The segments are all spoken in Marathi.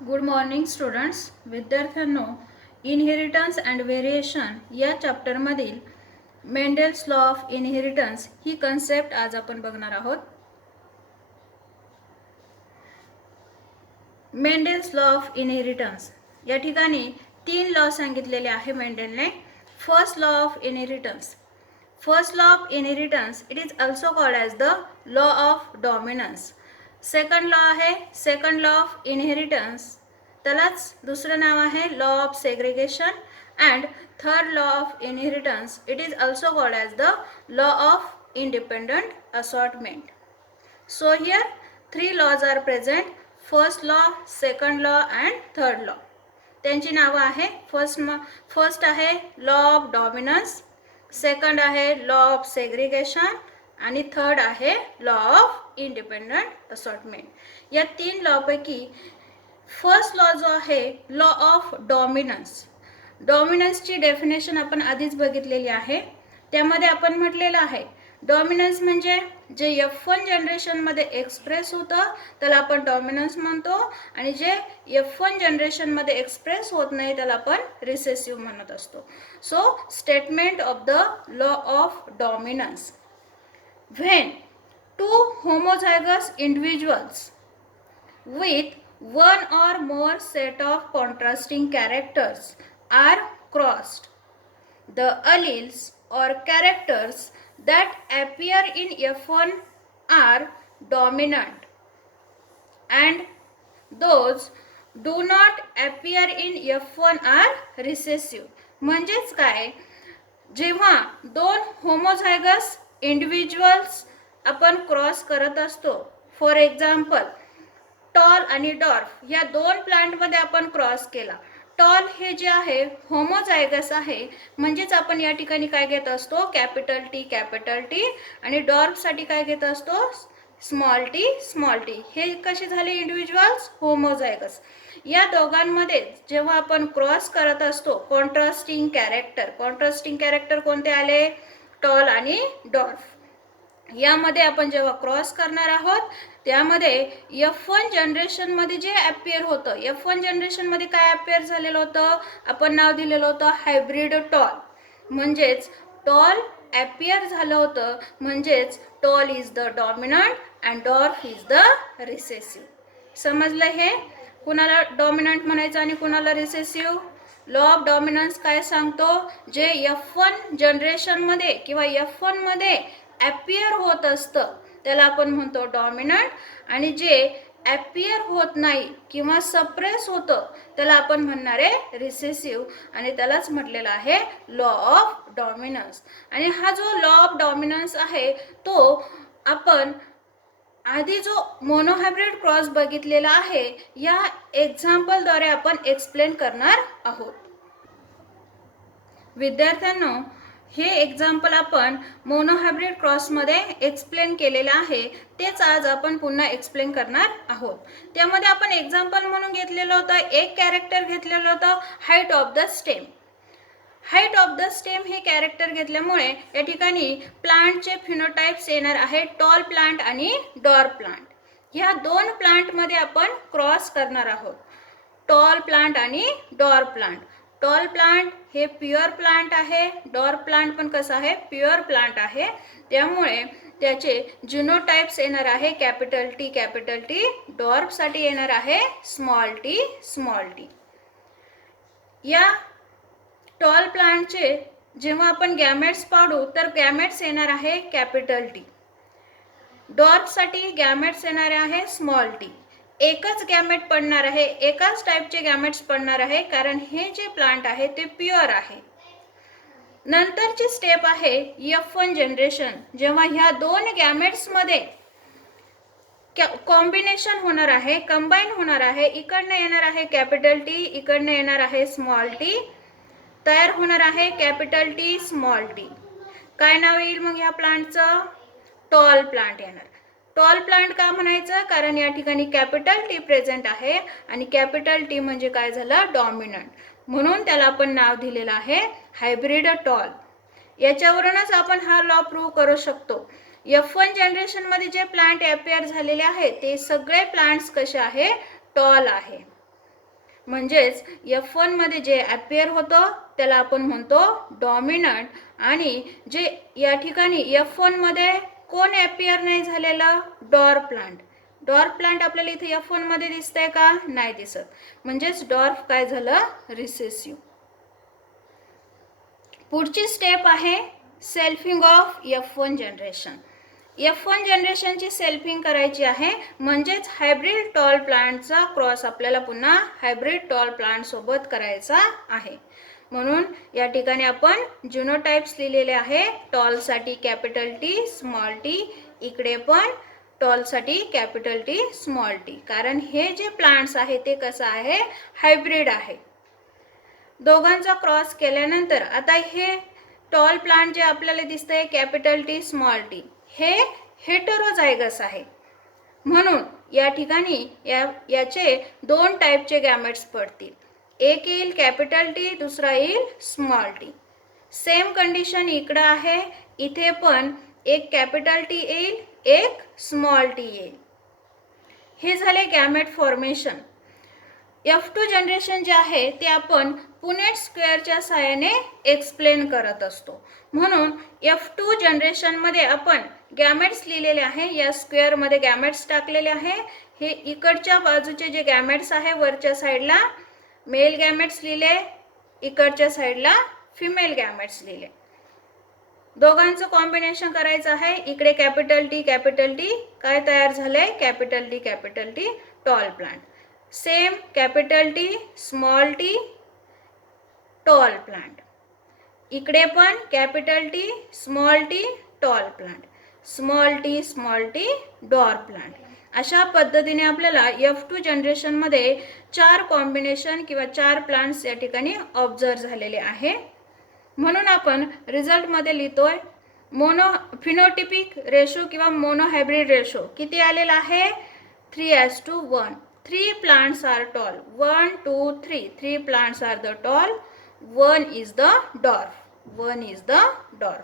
Good morning students. विद्यार्थ्यांनो, इनहेरिटन्स अँड व्हेरिएशन या चॅप्टरमधील मेंडेल्स लॉ ऑफ इनहेरिटन्स ही कन्सेप्ट आज आपण बघणार आहोत. मेंडेल्स लॉ ऑफ इनहेरिटन्स या ठिकाणी 3 लॉ सांगितलेले आहे मेंडेलने. First law of inheritance. First law of inheritance it is also called as the law of dominance. Second law आहे सेकंड लॉ ऑफ इनहेरिटन्स, त्यालाच दुसरं नाव आहे law of segregation. And third law of inheritance it is also called as the law of independent assortment. So here 3 laws are present. First law, second law and third law. त्यांची नावं आहे फर्स्ट आहे लॉ ऑफ डॉमिनन्स, सेकंड आहे लॉ ऑफ सेग्रिगेशन आणि थर्ड आहे लॉ ऑफ इंडिपेंडंट असॉर्टमेंट. या 3 लॉपैकी फर्स्ट लॉ जो आहे लॉ ऑफ डॉमिनन्स. डॉमिनन्सची डेफिनेशन आपण आधीच बघितलेली आहे. त्यामध्ये आपण म्हटलेलं आहे डॉमिनन्स म्हणजे जे F1 जनरेशनमध्ये एक्सप्रेस होतं त्याला आपण डॉमिनन्स म्हणतो, आणि जे F1 जनरेशनमध्ये एक्सप्रेस होत नाही त्याला आपण रिसेसिव्ह म्हणत असतो. So statement of the law of dominance. When 2 homozygous individuals with one or more set of contrasting characters are crossed, the alleles or characters that appear in F1 are dominant and those do not appear in F1 are recessive. म्हणजेच काय, जेव्हा 2 होमोझायगस इंडिव्हिज्युअल्स आपण क्रॉस करत असतो, फॉर एक्झाम्पल टॉल आणि डॉर्फ या 2 प्लांटमध्ये आपण क्रॉस केला. टॉल हे जे आहे होमोझायगस आहे, म्हणजेच आपण या ठिकाणी काय घेत असतो कॅपिटल टी, आणि डॉर्फसाठी काय घेत असतो स्मॉल टी. हे कसे झाले इंडिव्हिज्युअल्स होमोझायगस. या दोघांमध्ये जेव्हा आपण क्रॉस करत असतो कॉन्ट्रास्टिंग कॅरेक्टर कोणते आले, टॉल आणि डॉर्फ. यामध्ये आपण जेव्हा क्रॉस करणार आहोत त्यामध्ये F1 जनरेशनमध्ये जे ॲपियर होतं, F1 जनरेशनमध्ये काय ॲपियर झालेलं होतं, आपण नाव दिलेलं होतं हायब्रिड टॉल. म्हणजेच टॉल ॲपियर झालं होतं, म्हणजेच tall is the dominant and dwarf is the recessive. समजलं हे, कुणाला डॉमिनंट म्हणायचं आणि कुणाला रिसेसिव्ह. लॉ ऑफ डॉमिनन्स काय सांगतो, जे F1 जनरेशनमध्ये किंवा F1 मध्ये ॲपियर होत असतं त्याला आपण म्हणतो डॉमिनंट, आणि जे ॲपियर होत नाही किंवा सप्रेस होतं त्याला आपण म्हणणार आहे रिसेसिव्ह, आणि त्यालाच म्हटलेलं आहे लॉ ऑफ डॉमिनन्स. आणि हा जो लॉ ऑफ डॉमिनन्स आहे तो आपण आधी जो मोनोहायब्रिड क्रॉस बघितलेला आहे या एक्झाम्पलद्वारे आपण एक्सप्लेन करणार आहोत. विद्यार्थ्यांनो, हे एक्झाम्पल आपण मोनोहायब्रिड क्रॉसमध्ये एक्सप्लेन केलेलं आहे, तेच आज आपण पुन्हा एक्सप्लेन करणार आहोत. त्यामध्ये आपण एक्झाम्पल म्हणून घेतलेलं होतं, एक कॅरेक्टर घेतलेलं होतं height of the stem. Height of the stem हे कॅरेक्टर घेतल्यामुळे या ठिकाणी प्लांटचे फिनोटाइप्स येणार आहे टॉल प्लांट आणि डॉर्फ प्लांट. ह्या 2 प्लांटमध्ये आपण क्रॉस करणार आहोत, टॉल प्लांट आणि डॉर्फ प्लांट. टॉल प्लांट हे प्युअर प्लांट आहे, डॉर्फ प्लांट पण कसं आहे प्युअर प्लांट आहे. त्यामुळे त्याचे जिनोटाइप्स येणार आहे कॅपिटल टी. डॉर्फसाठी येणार आहे स्मॉल टी. या टॉल प्लांटचे जेव्हा आपण गॅमेट्स पाडू तर गॅमेट्स येणार आहे कॅपिटल टी. डॉर्फसाठी गॅमेट्स येणार आहे स्मॉल टी. एकच गॅमेट पडणार आहे, एकाच टाईपचे गॅमेट्स पडणार आहे, कारण हे जे प्लांट आहे ते प्युअर आहे. नंतरची स्टेप आहे F1 जनरेशन, जेव्हा ह्या 2 गॅमेट्समध्ये कॉम्बिनेशन होणार आहे, कंबाईन होणार आहे. इकडनं येणार आहे कॅपिटल टी, इकडनं येणार आहे स्मॉल टी, तयार होणार आहे कॅपिटल टी स्मॉल टी. काय नाव येईल मग ह्या प्लांटचं, टॉल प्लांट येणार. टॉल प्लांट का म्हणायचं, कारण या ठिकाणी कॅपिटल टी प्रेझेंट आहे, आणि कॅपिटल टी म्हणजे काय झालं डॉमिनंट, म्हणून त्याला आपण नाव दिलेलं आहे हायब्रिड टॉल. याच्यावरूनच आपण हा लॉ प्रूव्ह करू शकतो. F1 जनरेशनमध्ये जे प्लांट ॲपियर झालेले आहेत ते सगळे प्लांट्स कसे आहे टॉल आहे. म्हणजेच F1 मध्ये जे अपियर होतं त्याला आपण म्हणतो डॉमिनंट, आणि जे या ठिकाणी F1 मध्ये कोण अपियर नाही झालेलं, डॉर्फ प्लांट. डॉर्फ प्लांट आपल्याला इथे F1 मध्ये दिसतंय का, नाही दिसत, म्हणजेच डॉर्फ काय झालं, रिसेसिव्ह. पुढची स्टेप आहे selfing of F1 generation. F1 जनरेशनची सेल्फिंग करायची आहे, म्हणजेच हायब्रिड टॉल प्लांटचा क्रॉस आपल्याला पुन्हा हायब्रिड टॉल प्लांट सोबत करायचा आहे. म्हणून या ठिकाणी आपण जिनोटाइप्स लिहिलेले आहे. टॉलसाठी कॅपिटल टी स्मॉल टी, इकडे पण टॉलसाठी कॅपिटल टी स्मॉल टी, कारण हे जे प्लांट्स आहे ते कसं आहे, हायब्रिड आहे. दोघांचा क्रॉस केल्यानंतर आता हे टॉल प्लांट जे आपल्याला दिसतंय कॅपिटल टी स्मॉल टी, हे हेटेरोझायगस आहे. म्हणून या ठिकाणी याचे दोन टाईपचे गॅमेट्स पडतील. एक येईल कॅपिटल टी, दुसरा येईल स्मॉल टी. सेम कंडिशन इकडं आहे, इथे पण एक कॅपिटल टी येईल, एक स्मॉल टी येईल. हे झाले गॅमेट फॉर्मेशन. F2 जनरेशन जे आहे ते आपण पुनेट स्क्वेअरच्या सहाय्याने एक्सप्लेन करत असतो. म्हणून F2 जनरेशनमध्ये आपण गॅमेट्स लिहिलेले आहे, या स्क्वेअरमध्ये गॅमेट्स टाकलेले आहे. हे इकडच्या बाजूचे जे गॅमेट्स आहे वरच्या साईडला मेल गॅमेट्स लिहिले, इकडच्या साईडला फिमेल गॅमेट्स लिहिले. दोघांचं कॉम्बिनेशन करायचं आहे. इकडे कॅपिटल टी काय तयार झालंय, capital T tall plant. Same capital T small T tall plant. इकडे पण capital T small T tall plant, small T dwarf plant. अशा पद्धतीने आपल्याला F2 जनरेशनमध्ये 4 कॉम्बिनेशन किंवा 4 प्लांट्स या ठिकाणी ऑब्झर्व झालेले आहे. म्हणून आपण रिझल्टमध्ये लिहितोय फिनोटिपिक रेशो किंवा मोनोहायब्रिड रेशो किती आलेला आहे, 3:1. 3 plants are tall. 1, 2, 3. 3 plants are the tall. 1 is the dwarf.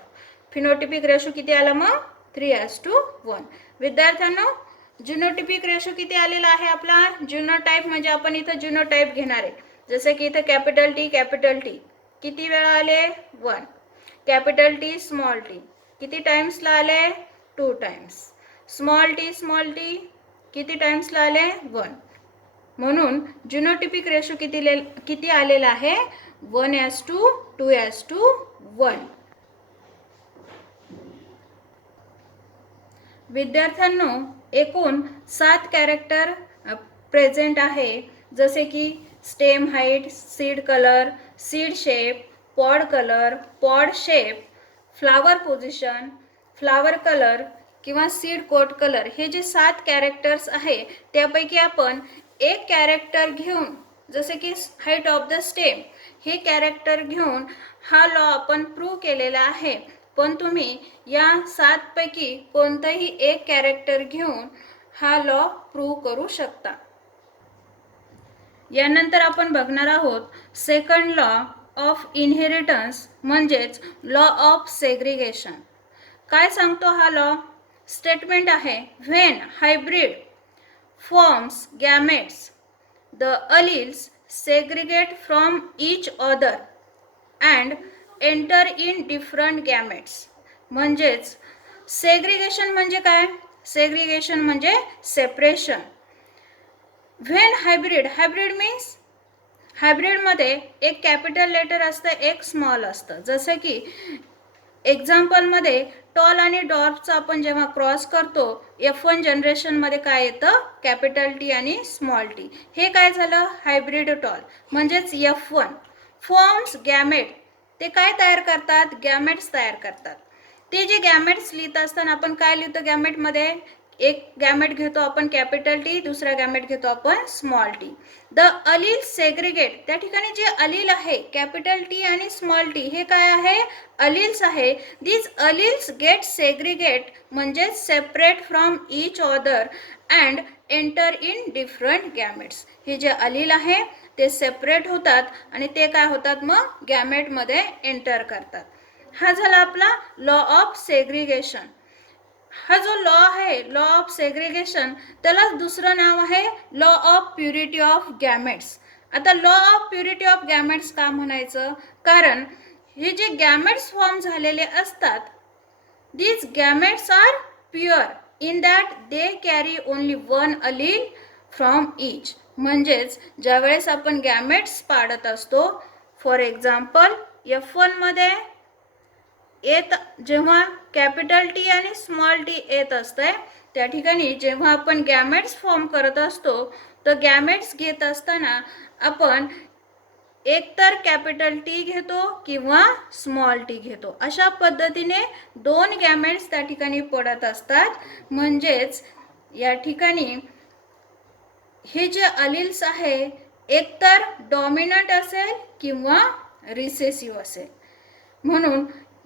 Phenotypic ratio किती आला मग, 3:1. विद्यार्थ्यांनो, जिनोटिपिक रेशो किती आलेला आहे आपला, जिनोटाइप म्हणजे आपण इथं जिनोटाइप घेणार आहे. जसे की इथं कॅपिटल टी किती वेळा आले, 1. कॅपिटल टी स्मॉल टी किती टाइम्सला आले, 2 टाइम्स. स्मॉल टी किती टाइम्सला आले, 1. म्हणून जिनोटिपिक रेशो किती आलेला आहे, 1:2, 2:1. विद्यार्थ्यांनो, एकूण 7 कॅरेक्टर प्रेझेंट आहे, जसे की stem height, seed colour, seed shape, pod colour, pod shape, flower position, flower colour किंवा सीड कोट कलर. हे जे 7 कॅरेक्टर्स आहे त्यापैकी आपण एक कॅरेक्टर घेऊन, जसे की हाईट ऑफ द स्टेम, हे कॅरेक्टर घेऊन हा लॉ आपण प्रूव्ह केलेला आहे. पण तुम्ही या 7 पैकी कोणतंही एक कॅरेक्टर घेऊन हा लॉ प्रूव्ह करू शकता. यानंतर आपण बघणार आहोत सेकंड लॉ ऑफ इनहेरिटन्स, म्हणजेच लॉ ऑफ सेग्रिगेशन. काय सांगतो हा लॉ, स्टेटमेंट आहे, when hybrid forms gametes, the alleles segregate from each other and enter in different gametes. म्हणजेच सेग्रिगेशन म्हणजे काय, सेग्रिगेशन म्हणजे सेपरेशन. व्हेन हायब्रिड मीन्स हायब्रिडमध्ये एक कॅपिटल लेटर असतं, एक स्मॉल असतं. जसं की एक्झाम्पलमध्ये टॉल आणि डॉर्फचा आपण जेव्हा क्रॉस करतो F1 जनरेशनमध्ये काय येतं, कॅपिटल टी आणि स्मॉल टी. हे काय झालं, हायब्रिड टॉल. म्हणजेच F1 फॉर्म्स गॅमेट, ते काय तयार करतात, गॅमेट्स तयार करतात. ते जे गॅमेट्स लिहित असताना आपण काय लिहितो, गॅमेटमध्ये एक गॅमेट घेतो आपण कॅपिटल टी, दुसरा गॅमेट घेतो आपण small T. The Aleel segregate, त्या ठिकाणी जे अलील आहे कॅपिटल टी आणि स्मॉल टी, हे काय आहे, अलील्स आहे. दीज अलील्स गेट सेग्रिगेट म्हणजे separate from each other and enter in different gametes. हे जे अलील आहे ते सेपरेट होतात आणि ते काय होतात मग गॅमेटमध्ये एंटर करतात. हा झाला आपला लॉ ऑफ सेग्रिगेशन. हा जो लॉ आहे, लॉ ऑफ सेग्रिगेशन, त्याला दुसरं नाव आहे law of purity of gametes. आता law of purity of gametes का म्हणायचं, कारण हे जे गॅमेट्स फॉर्म झालेले असतात, these gametes are pure in that they carry only one allele from each. म्हणजेच ज्यावेळेस आपण गॅमेट्स पाडत असतो, फॉर एक्झाम्पल F1 मध्ये येत जेव्हा कॅपिटल टी आणि स्मॉल टी येत असते, त्या ठिकाणी जेव्हा आपण गॅमेट्स फॉर्म करत असतो, तर गॅमेट्स घेत असताना आपण एकतर कॅपिटल टी घेतो किंवा स्मॉल टी घेतो. अशा पद्धतीने दोन गॅमेट्स त्या ठिकाणी पडत असतात. म्हणजेच या ठिकाणी हे जे अलिल्स आहे एकतर डॉमिनंट असेल किंवा रिसेसिव्ह असेल.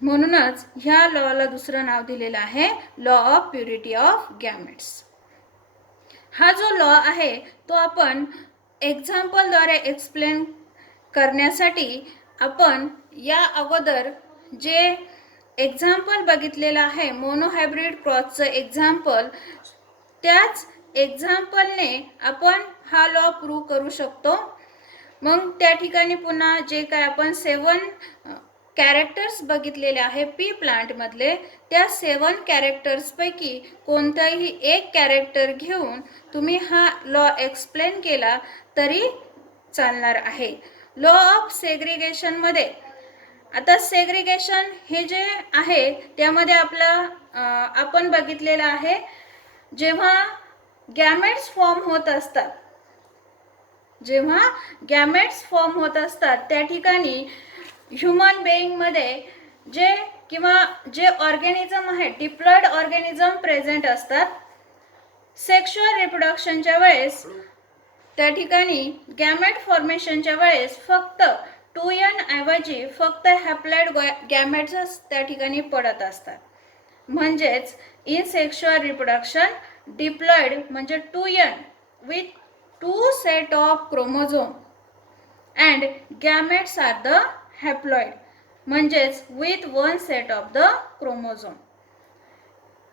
म्हणूनच ह्या लॉला दुसरं नाव दिलेलं आहे law of purity of gametes. हा जो लॉ आहे तो आपण एक्झाम्पलद्वारे एक्सप्लेन करण्यासाठी आपण या अगोदर जे एक्झाम्पल बघितलेलं आहे मोनोहायब्रिड क्रॉसचं एक्झाम्पल, त्याच एक्झाम्पलने आपण हा लॉ प्रूव्ह करू शकतो. मग त्या ठिकाणी पुन्हा जे काय आपण 7 कॅरेक्टर्स बघितलेले आहे पी प्लांटमधले, त्या 7 कॅरेक्टर्सपैकी कोणताही एक कॅरेक्टर घेऊन तुम्ही हा लॉ एक्सप्लेन केला तरी चालणार आहे. लॉ ऑफ सेग्रिगेशनमध्ये आता सेग्रिगेशन हे जे आहे त्यामध्ये आपण बघितलेलं आहे, जेव्हा गॅमेट्स फॉर्म होत असतात त्या ठिकाणी ह्युमन बेईंगमध्ये जे ऑर्गॅनिझम आहे डिप्लॉइड ऑर्गॅनिझम प्रेझेंट असतात. सेक्शुअल रिप्रोडक्शनच्या वेळेस त्या ठिकाणी गॅमेट फॉर्मेशनच्या वेळेस फक्त 2n ऐवजी फक्त हॅप्लॉइड गॅमेट्स त्या ठिकाणी पडत असतात. म्हणजेच इन सेक्शुअल रिप्रोडक्शन डिप्लॉइड म्हणजे 2n with 2 set of chromosome and gametes are the haploid म्हणजेच with 1 set of the chromosome.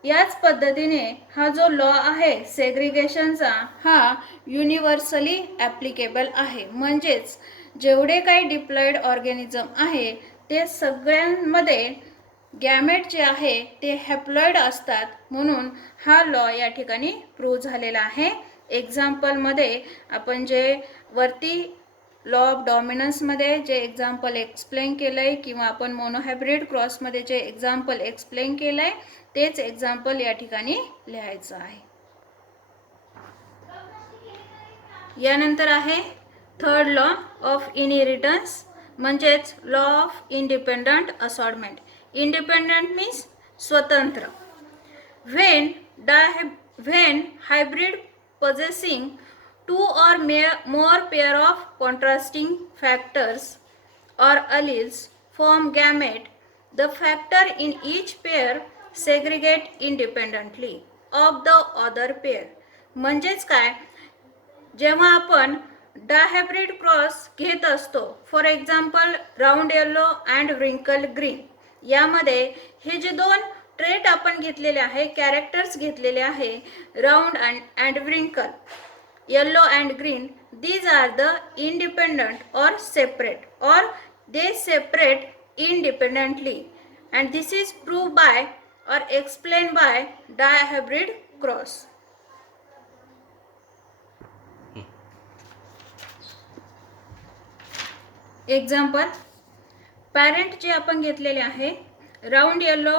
याच पद्धतीने हा जो लॉ आहे सेग्रिगेशनचा हा युनिव्हर्सली ॲप्लिकेबल आहे. म्हणजेच जेवढे काही डिप्लॉइड ऑर्गॅनिझम आहे ते सगळ्यांमध्ये गॅमेट जे आहे ते हॅप्लॉइड असतात. म्हणून हा लॉ या ठिकाणी प्रूव्ह झालेला आहे. एक्झाम्पलमध्ये आपण जे वरती लॉ ऑफ डॉमिनन्समध्ये जे एक्झाम्पल एक्सप्लेन केलं आहे किंवा आपण मोनोहायब्रिड क्रॉसमध्ये जे एक्झाम्पल एक्सप्लेन केलं आहे तेच एक्झाम्पल या ठिकाणी लिहायचं आहे. यानंतर आहे थर्ड लॉ ऑफ इनहेरिटन्स म्हणजेच law of independent assortment. Independent means स्वतंत्र. when hybrid possessing 2 or more pair of contrasting factors or alleles form gamete, the factor in each pair segregate independently of the other pair. म्हणजेच काय, जेव्हा आपण डायहायब्रिड क्रॉस घेत असतो, for example round yellow and wrinkle green, यामध्ये हे जे दोन ट्रेट आपण घेतलेले आहे कॅरेक्टर्स घेतलेले आहे round and wrinkle, yellow and green, these are the independent or separate or they separate independently and this is proved by or explained by dihybrid cross. Example, parent जे आपण घेतलेले आहे राऊंड येलो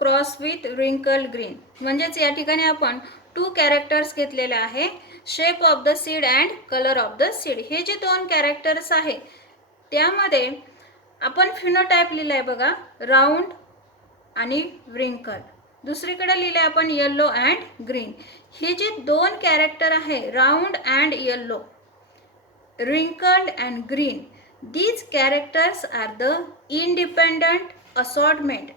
क्रॉस विथ रिंकल ग्रीन, म्हणजेच या ठिकाणी आपण 2 कॅरेक्टर्स घेतलेले आहे shape of the seed and colour of the seed. हे जे 2 कॅरेक्टर्स आहे त्यामध्ये आपण फिनोटाइप लिहिलाय बघा राऊंड आणि व्रिंकल, दुसरीकडे लिहिले आपण येलो अँड ग्रीन. हे जे 2 कॅरेक्टर आहे round and yellow, wrinkled and green, these characters are the independent assortment.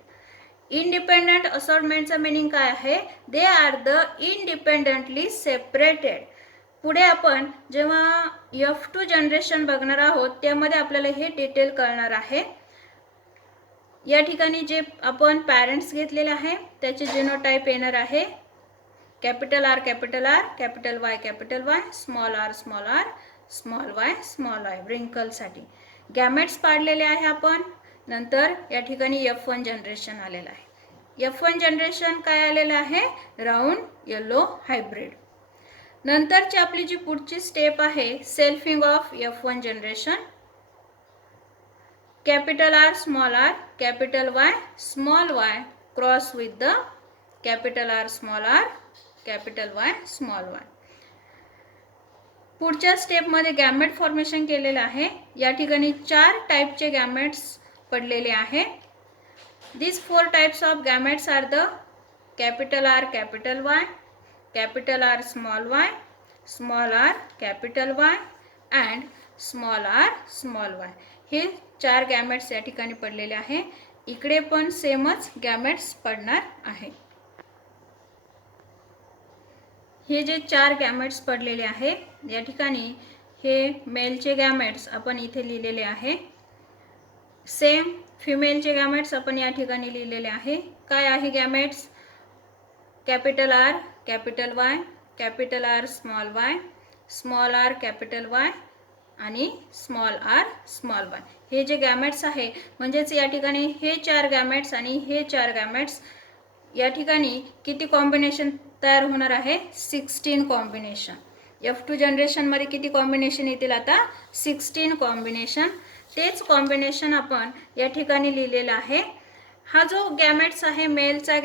Independent assortmentचा मीनिंग काय आहे, they are the independently separated. पुढे आपण जेव्हा F2 जनरेशन बघणार आहोत त्यामध्ये आपल्याला हे डिटेल कळणार आहे. या ठिकाणी जे आपण पॅरेंट्स घेतलेले आहे त्याचे जिनोटाइप येणार आहे capital R capital R, capital Y capital Y, small r small r, small y व्रिंकलसाठी गॅमेट्स पाडलेले आहे आपण. नंतर या ठिकाणी F1 जनरेशन आलेलं आहे. F1 जनरेशन काय आलेलं आहे? Round yellow hybrid. नंतरची आपली जी पुढची स्टेप आहे selfing of F1 generation. Capital R capital Y cross with the capital R capital Y small y. पुढच्या स्टेपमध्ये गॅमेट फॉर्मेशन केलेलं आहे. या ठिकाणी 4 टाईपचे गॅमेट्स पडलेले आहे. These 4 types of gametes are the capital R capital Y, capital R small r capital Y and small r small y. हे 4 गॅमेट्स या ठिकाणी पडलेले आहे. इकडे पण सेमच गॅमेट्स पडणार आहे. हे जे 4 गॅमेट्स पडलेले आहे या ठिकाणी हे मेलचे गॅमेट्स आपण इथे लिहिलेले आहे. सेम फिमेलचे गॅमेट्स आपण या ठिकाणी लिहिलेले आहे. काय आहे gametes? Capital R capital Y capital R small r capital Y आणि स्मॉल r स्मॉल y. हे जे गॅमेट्स आहे म्हणजेच या ठिकाणी हे 4 गॅमेट्स आणि हे 4 गॅमेट्स या ठिकाणी किती कॉम्बिनेशन तयार होणार आहे? 16 कॉम्बिनेशन. F2 जनरेशन मध्ये किती कॉम्बिनेशन येतील आता? 16 कॉम्बिनेशन. तेच कॉम्बिनेशन आपण या ठिकाणी लिहिलेला आहे. हा जो गॅमेट्स आहे मेलचा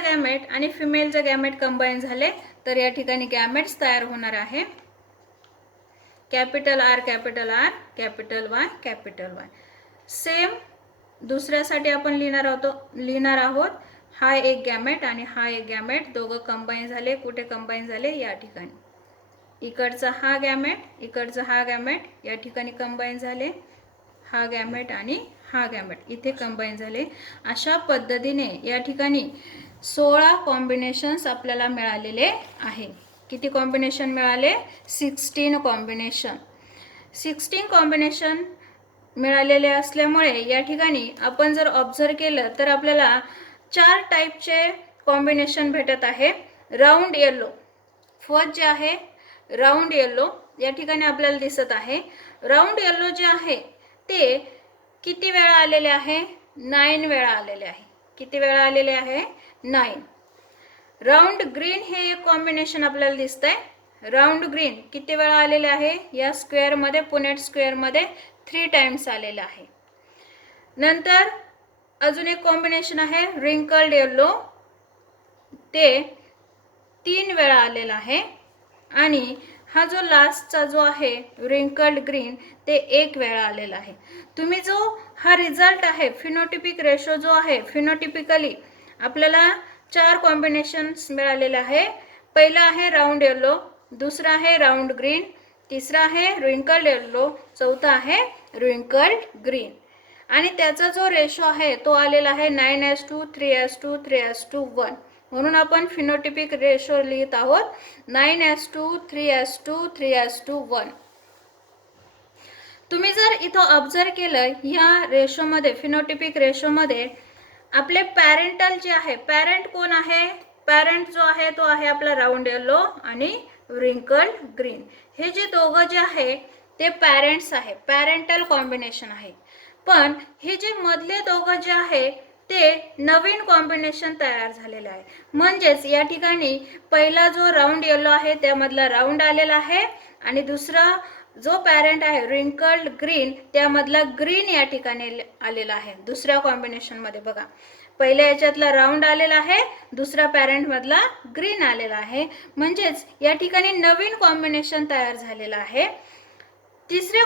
गॅमेट आणि फिमेलचा गॅमेट कंबाईन झाले तर या ठिकाणी गॅमेट्स तयार होणार आहे. Capital R capital Y capital Y. Same दुसऱ्यासाठी आपण लिहिणार आहोत. हा एक गॅमेट आणि हा एक गॅमेट दोघं कंबाईन झाले. कुठे कंबाईन झाले? या ठिकाणी. इकडचा हा गॅमेट या ठिकाणी कंबाईन झाले. हा गॅमेट आणि हा गॅमेट इथे कंबाईन झाले. अशा पद्धतीने या ठिकाणी 16 कॉम्बिनेशन्स आपल्याला मिळालेले आहे. किती कॉम्बिनेशन मिळाले? 16 कॉम्बिनेशन. 16 कॉम्बिनेशन मिळालेले असल्यामुळे या ठिकाणी आपण जर ऑब्झर्व केलं तर आपल्याला 4 टाईपचे कॉम्बिनेशन भेटत आहे. राऊंड येलो फर्स्ट जे आहे राऊंड येलो या ठिकाणी आपल्याला दिसत आहे. राऊंड येलो जे आहे ते किती वेळा आलेले आहे? 9 वेळा आलेले आहे. किती वेळा आलेले आहे? 9. राऊंड ग्रीन हे एक कॉम्बिनेशन आपल्याला दिसतंय. राऊंड ग्रीन किती वेळा आलेले आहे? या स्क्वेअर मध्ये पुनेट स्क्वेअर मध्ये 3 टाइम्स आलेले आहे. नंतर अजून एक कॉम्बिनेशन आहे रिंकल्ड येलो, ते 3 वेळा आलेला आहे. आणि हा जो लास्टचा जो आहे रिंकल्ड ग्रीन ते 1 वेळा आलेला आहे. तुम्ही जो हा रिझल्ट आहे फिनोटिपिक रेशो जो आहे फिनोटिपिकली आपल्याला 4 कॉम्बिनेशन्स मिळालेले आहे. पहिला आहे राऊंड येलो, दुसरा आहे राऊंड ग्रीन, तिसरा आहे रिंकल्ड येलो, चौथा आहे रिंकल्ड ग्रीन. आणि त्याचा जो रेशो आहे तो आलेला आहे 9:3 3:1. म्हणून आपण फिनोटिपिक रेशो लिहित आहोत 9:3 3:1. तुम्ही जर इथं ऑब्झर्व केलं या रेशोमध्ये फिनोटिपिक रेशोमध्ये आपले पॅरेंटल जे आहे, पॅरेंट कोण आहे? पॅरेंट जो आहे तो आहे आपला राऊंड येलो आणि रिंकल्ड ग्रीन. हे जे दोघं जे आहे ते पॅरेंट्स आहे, पॅरेंटल कॉम्बिनेशन आहे. पण हे जे मधले दोघं जे आहे ते नवीन कॉम्बिनेशन तयार झालेले आहे. म्हणजेच या ठिकाणी पहिला जो राऊंड येलो आहे त्यामधला राऊंड आलेला आहे आणि दुसरा जो पॅरेंट आहे रिंकल्ड ग्रीन त्यामधला ग्रीन या ठिकाणी आलेला आहे. दुसऱ्या कॉम्बिनेशन मध्ये बघा पहिल्या याच्यातला राऊंड आलेला आहे, दुसरा पॅरेंट मधला ग्रीन आलेला आहे. म्हणजेच या ठिकाणी नवीन कॉम्बिनेशन तयार झालेला आहे. तिसऱ्या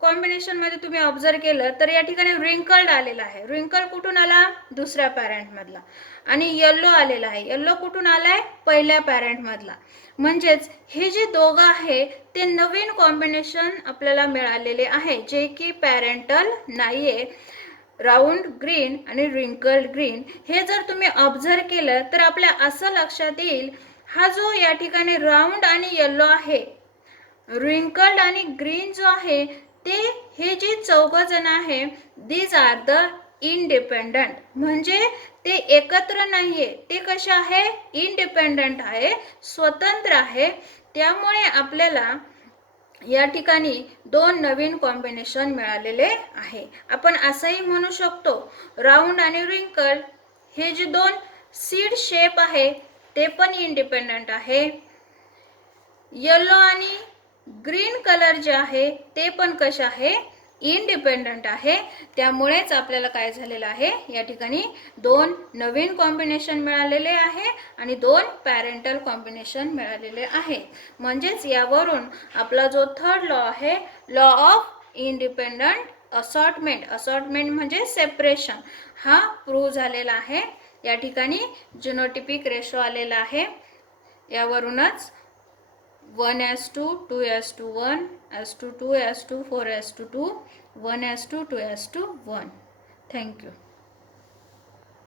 कॉम्बिनेशन मध्ये तुम्ही ऑब्झर्व केलं तर या ठिकाणी रिंकल्ड आलेला आहे. रिंकल कुठून आला? दुसऱ्या पॅरेंट मधला. आणि येलो आलेला आहे. येलो कुठून आलाय? पहिल्या पॅरेंट मधला. म्हणजेच हे जे दोघं आहे ते नवीन कॉम्बिनेशन आपल्याला मिळालेले आहे जे की पॅरेंटल नाहीये. राऊंड ग्रीन आणि रिंकल्ड ग्रीन हे जर तुम्ही ऑब्झर्व केलं तर आपल्या असं लक्षात येईल हा जो या ठिकाणी राऊंड आणि येलो आहे, रिंकल्ड आणि ग्रीन जो आहे ते हे जे 4 जण आहे दीज आर द इंडिपेंडंट. म्हणजे ते एकत्र नाहीये, ते कसे आहे? इंडिपेंडंट आहे, स्वतंत्र आहे. त्यामुळे आपल्याला या ठिकाणी 2 नवीन कॉम्बिनेशन मिळालेले आहे. आपण असंही म्हणू शकतो राऊंड आणि रिंकल हे जे 2 सीड शेप आहे ते पण इंडिपेंडंट आहे. येलो आणि ग्रीन कलर जे आहे ते पण कसे आहे, इंडिपेंडंट आहे. त्यामुळेच आपल्याला काय झालेलं आहे, या ठिकाणी 2 नवीन कॉम्बिनेशन मिळालेले आहे आणि 2 पॅरेंटल कॉम्बिनेशन मिळालेले आहे. म्हणजेच यावरून आपला जो थर्ड लॉ आहे, law of independent assortment, assortment म्हणजे सेपरेशन, हा प्रूव्ह झालेला आहे. या ठिकाणी जिनोटिपिक रेशो आलेला आहे. यावरूनच 1:2, 2:1, 2:2, 4:2, 1:2, 2:1. Thank you.